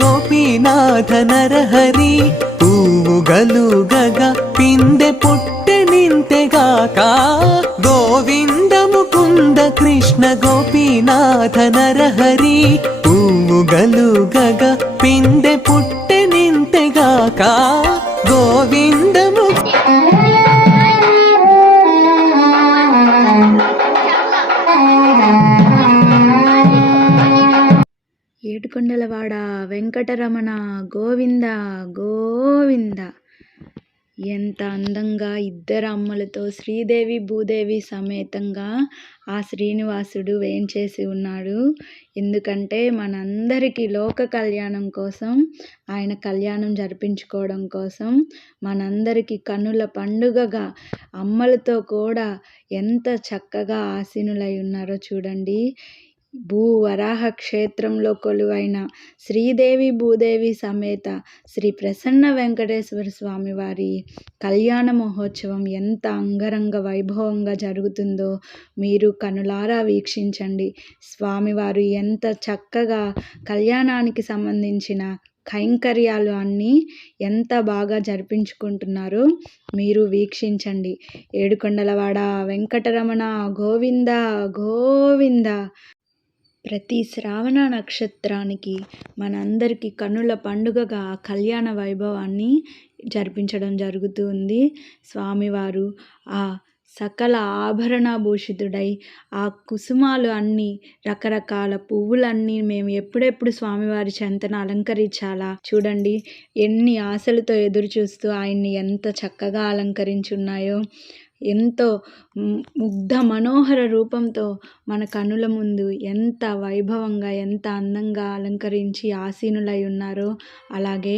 ಗೋಪಿನಾಥ ನರಹರಿ ಹೂವುಗಲುಗಗ ಪಿಂದೆ ಪುಟ್ಟೆ ನಿಂತೆಗಾಕ ಗೋವಿಂದ ಮುಕುಂದ ಕೃಷ್ಣ ಗೋಪಿನಾಥ ನರಹರಿ ಹೂವುಗಲುಗಗ ಪಿಂದೆ ಪುಟ್ಟೆ ನಿಂತೆಗಾಕ ಗೋವಿಂದ ఏడుకొండలవాడ వెంకటరమణ గోవింద గోవింద. ఎంత అందంగా ఇద్దరు అమ్మలతో శ్రీదేవి భూదేవి సమేతంగా ఆ శ్రీనివాసుడు వేంచేసి ఉన్నాడు. ఎందుకంటే మనందరికీ లోక కళ్యాణం కోసం, ఆయన కళ్యాణం జరిపించుకోవడం కోసం, మనందరికీ కన్నుల పండుగగా అమ్మలతో కూడా ఎంత చక్కగా ఆసీనులై ఉన్నారో చూడండి. భూవరాహ క్షేత్రంలో కొలువైన శ్రీదేవి భూదేవి సమేత శ్రీ ప్రసన్న వెంకటేశ్వర స్వామి వారి కళ్యాణ మహోత్సవం ఎంత అంగరంగ వైభవంగా జరుగుతుందో మీరు కనులారా వీక్షించండి. స్వామివారు ఎంత చక్కగా కళ్యాణానికి సంబంధించిన కైంకర్యాలు అన్నీ ఎంత బాగా జరిపించుకుంటున్నారో మీరు వీక్షించండి. ఏడుకొండలవాడ వెంకటరమణ గోవింద గోవింద. ప్రతి శ్రావణ నక్షత్రానికి మనందరికీ కన్నుల పండుగగా కళ్యాణ వైభవాన్ని జరిపించడం జరుగుతుంది. స్వామివారు ఆ సకల ఆభరణభూషితుడై ఆ కుసుమాలు అన్నీ రకరకాల పువ్వులన్నీ మేము ఎప్పుడెప్పుడు స్వామివారి చెంతన అలంకరించాలా, చూడండి ఎన్ని ఆశలతో ఎదురు చూస్తూ ఆయన్ని ఎంత చక్కగా అలంకరించున్నాయో. ఎంతో ముగ్ధ మనోహర రూపంతో మన కన్నుల ముందు ఎంత వైభవంగా ఎంత అందంగా అలంకరించి ఆసీనులై ఉన్నారో, అలాగే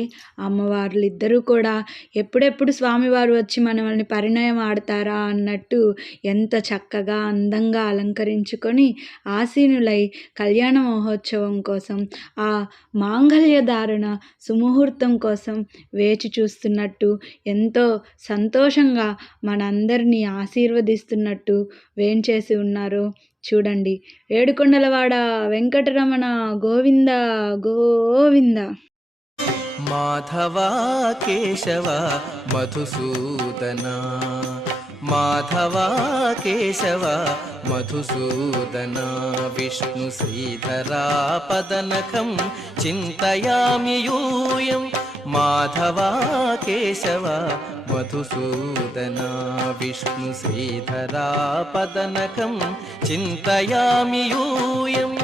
అమ్మవార్లు ఇద్దరూ కూడా ఎప్పుడెప్పుడు స్వామివారు వచ్చి మనల్ని పరిణయం ఆడతారా అన్నట్టు ఎంత చక్కగా అందంగా అలంకరించుకొని ఆసీనులై కళ్యాణ మహోత్సవం కోసం, ఆ మాంగళ్య ధారణ సుముహూర్తం కోసం వేచి చూస్తున్నట్టు ఎంతో సంతోషంగా మనందరినీ ఆశీర్వదిస్తున్నట్టు వేంచేసి ఉన్నారు. చూడండి, ఏడుకొండలవాడ వెంకటరమణ గోవింద గోవింద. మాధవ కేశవ మధుసూదన, మాధవ కేశవ మధుసూదన, విష్ణు శ్రీధరా పదనఖం చింతయామి యూయం. మాధవ కేశవ మధుసూదన, విష్ణు శ్రీధరా పదనఖం చింతయామి యూయం.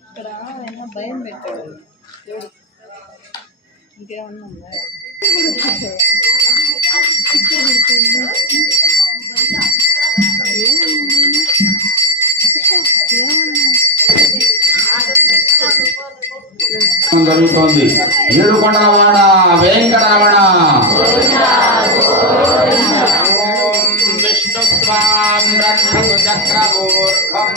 ఇక్కడ ఏమో భయం పెట్టాడు ఇంకేమన్నా ఉందా జరుగుతోంది. ఏడుకొండలవాడ వెంకటరమణ విష్ణుస్వాం రక్షతు చక్రమూర్ధం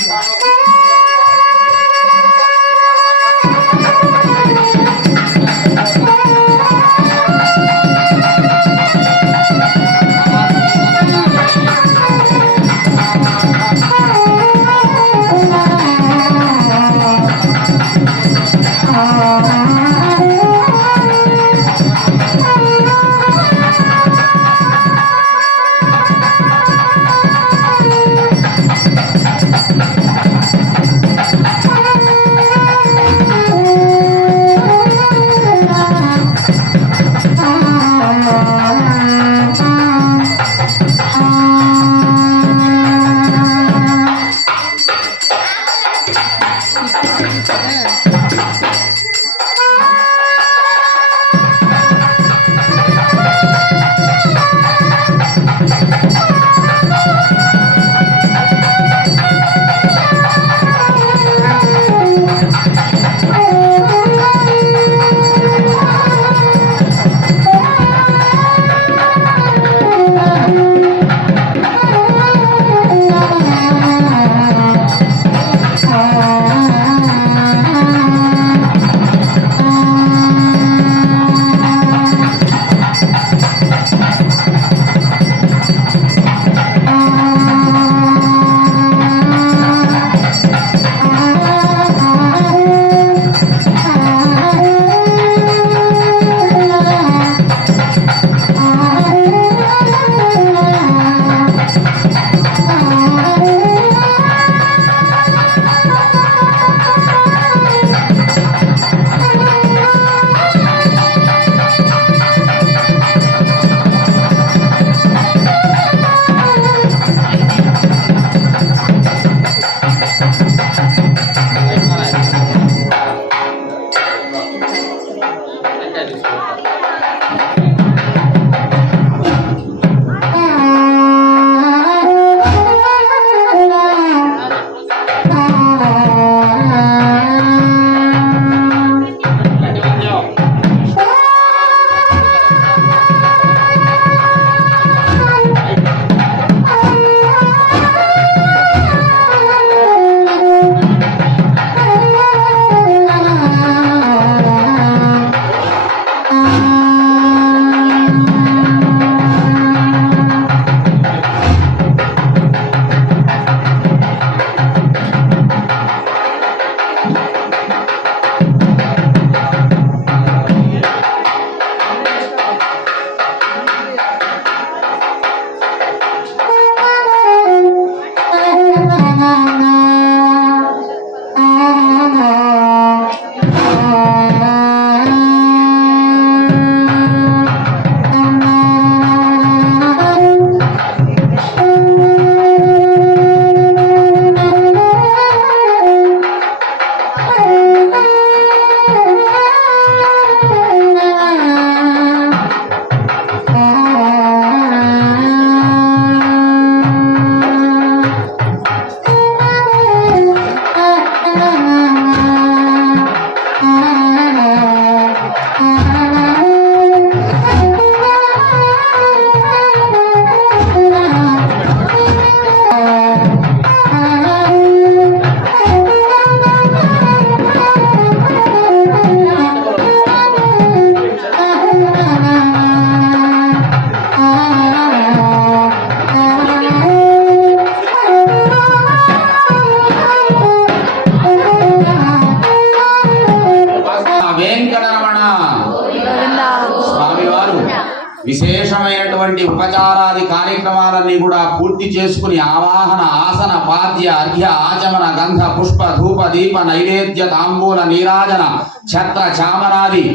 విశేషమైనటువంటి ఉపచారాది కార్యక్రమాలన్నీ కూడా పూర్తి చేసుకుని ఆవాహన ఆసన పాద్య అర్ఘ్య ఆచమన గంధ పుష్ప ధూప దీప నైవేద్య తాంబూల నీరాజన ఛత్ర చామరాది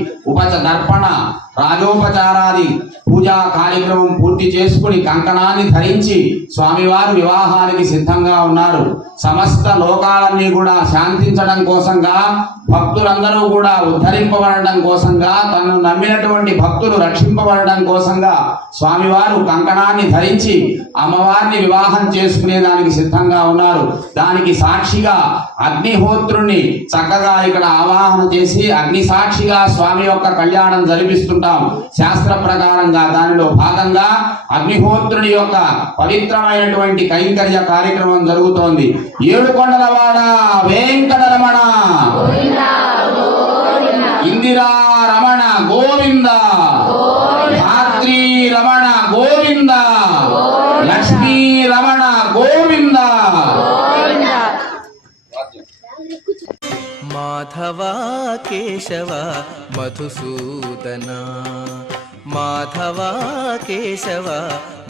దర్పణ రాజోపచారాది పూజా కార్యక్రమం పూర్తి చేసుకుని కంకణాన్ని ధరించి స్వామివారు వివాహానికి సిద్ధంగా ఉన్నారు. సమస్త లోకాలన్నీ కూడా శాంతించడం కోసంగా, భక్తులందరూ కూడా ఉద్ధరింపబడడం కోసంగా, తనను నమ్మినటువంటి భక్తులు రక్షింపబడడం కోసంగా స్వామివారు కంకణాన్ని ధరించి అమ్మవారిని వివాహం చేసుకునే దానికి సిద్ధంగా ఉన్నారు. దానికి సాక్షిగా అగ్నిహోత్రుణ్ణి చక్కగా ఇక్కడ ఆవాహన చేసి అగ్ని సాక్షిగా స్వామి యొక్క కళ్యాణం జరిపిస్తుంటాం. శాస్త్ర ప్రకారంగా దానిలో భాగంగా అగ్నిహోత్రుని యొక్క పవిత్రమైనటువంటి కైంకర్య కార్యక్రమం జరుగుతోంది. ఏడుకొండలవాడ వెంకటరమణ, ఇందిరా రమణ గోవింద, భాద్రీ రమణ గోవింద, లక్ష్మీ రమణ గోవింద. మాధవ కేశవ మధుసూదన, మాధవ కేశవ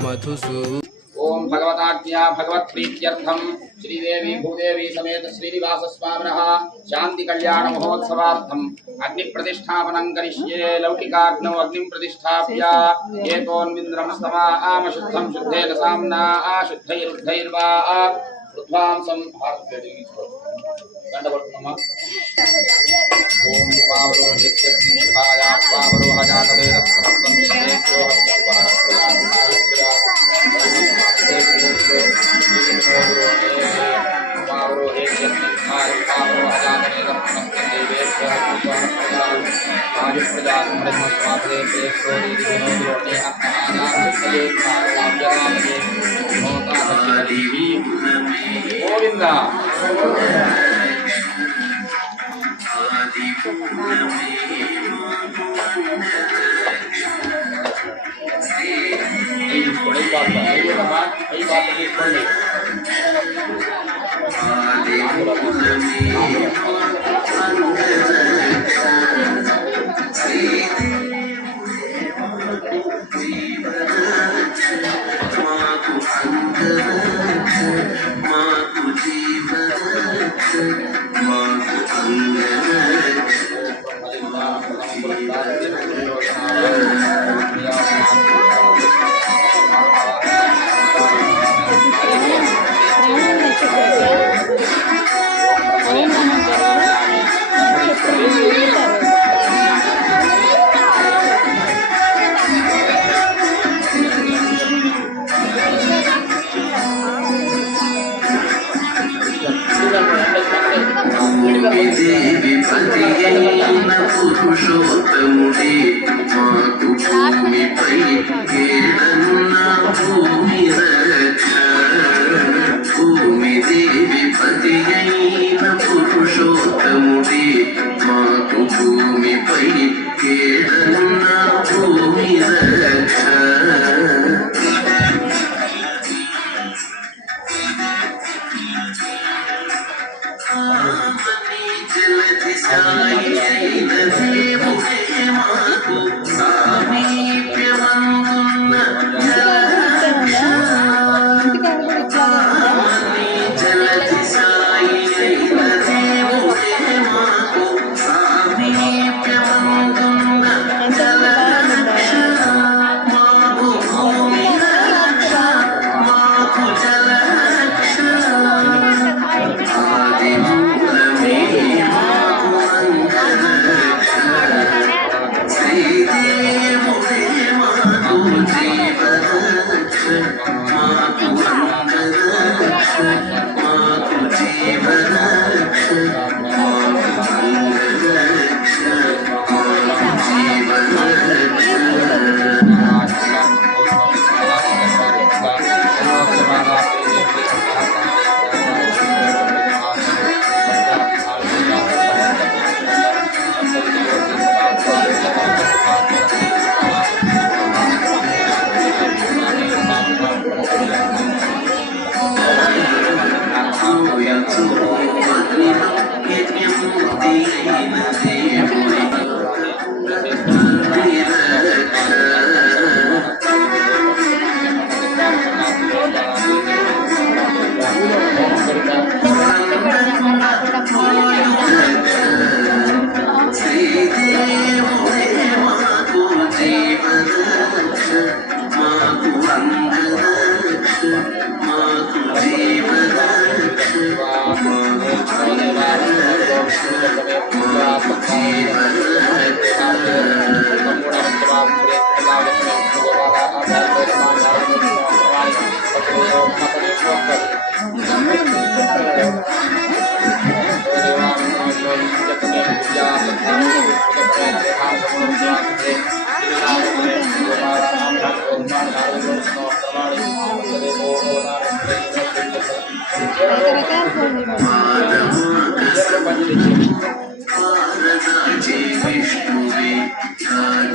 మధుసూదన. ఓం భగవతాజ్ఞా భగవత్ ప్రీత్యర్థం శ్రీదేవి భూదేవి సమేత శ్రీనివాస స్వామినః శాంతి కళ్యాణ మహోత్సవార్థం అగ్ని ప్రతిష్టాపనం కరిష్యే. లౌకికాగ్నౌ అగ్నిం ప్రతిష్టాప్య ఏతోన్మింద్రం స్తమామ శుద్ధం శుద్ధేన సామ్నా శుద్ధైర్వా రుద్ధ్వాంసం దండపడుతున్నమ్మా. ఓం పావరో నిత్యశిఖాయ పావరో హజాతవేద గోవింద. పురుషోత్తముడే మాకు భూమిపై కేడన్న భూమి రక్ష. భూమి దేవి పతి అయిన పురుషోత్తముడే మాకు భూమిపై కేడన్న భూమి రక్ష. జలధి సాయి అయిన దేవుడే మాకు సామీప్యమందున్న జలధి సాయి అయిన దేవుడే మాకు సామీప్యమందున్న జలధి మాకు భూమి రక్ష, మాకు జలరక్ష. ఆది మూలమే మాకు అంగరక్ష. శ్రీదేవుడే మాకు జీవరక్ష, మాకు అంగరక్ష, మాకు జీవరక్ష, మాకు అంగరక్ష, మాకు జీవరక్ష. యజ్ఞమూర్తి అయిన